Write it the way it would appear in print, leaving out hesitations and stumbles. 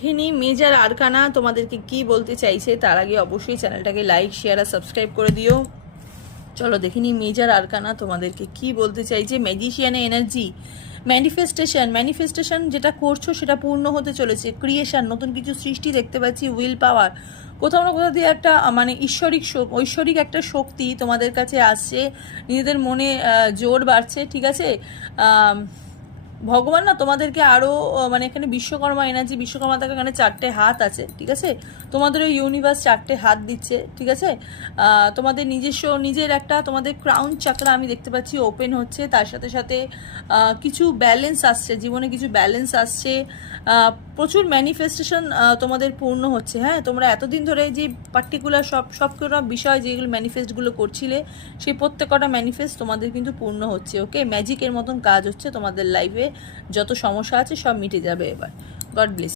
এখানে measure arcana তোমাদেরকে কি বলতে চাইছে, তার আগে অবশ্যই চ্যানেলটাকে লাইক শেয়ার আর সাবস্ক্রাইব করে দিও। চলো দেখিনি মেজার আরকানা তোমাদেরকে কি বলতে চাইছে। ম্যাজিশিয়ানের এনার্জি, ম্যানিফেস্টেশন যেটা করছো সেটা পূর্ণ হতে চলেছে। ক্রিয়েশন, নতুন কিছু সৃষ্টি দেখতে পাচ্ছি। উইল পাওয়ার, কোথাও না কোথাও দিয়ে একটা মানে ঐশ্বরিক একটা শক্তি তোমাদের কাছে আসছে। নিজেদের মনে জোর বাড়ছে, ঠিক আছে। ভগবান না তোমাদেরকে আরও মানে এখানে বিশ্বকর্মা এনার্জি, বিশ্বকর্মা থেকে এখানে 4টে হাত আছে, ঠিক আছে। তোমাদের ওই ইউনিভার্স 4টে হাত দিচ্ছে, ঠিক আছে। তোমাদের নিজের একটা তোমাদের ক্রাউন চাকরা আমি দেখতে পাচ্ছি ওপেন হচ্ছে। তার সাথে সাথে কিছু ব্যালেন্স আসছে জীবনে, কিছু ব্যালেন্স আসছে। প্রচুর ম্যানিফেস্টেশন তোমাদের পূর্ণ হচ্ছে। হ্যাঁ, তোমরা এতদিন ধরে যে পার্টিকুলার সবকটা বিষয় যেগুলো ম্যানিফেস্টগুলো করছিলে, সেই প্রত্যেকটা ম্যানিফেস্ট তোমাদের কিন্তু পূর্ণ হচ্ছে। ওকে, ম্যাজিকের মতন কাজ হচ্ছে তোমাদের লাইফে। যত সমস্যা আছে সব মিটে যাবে এবার। God bless.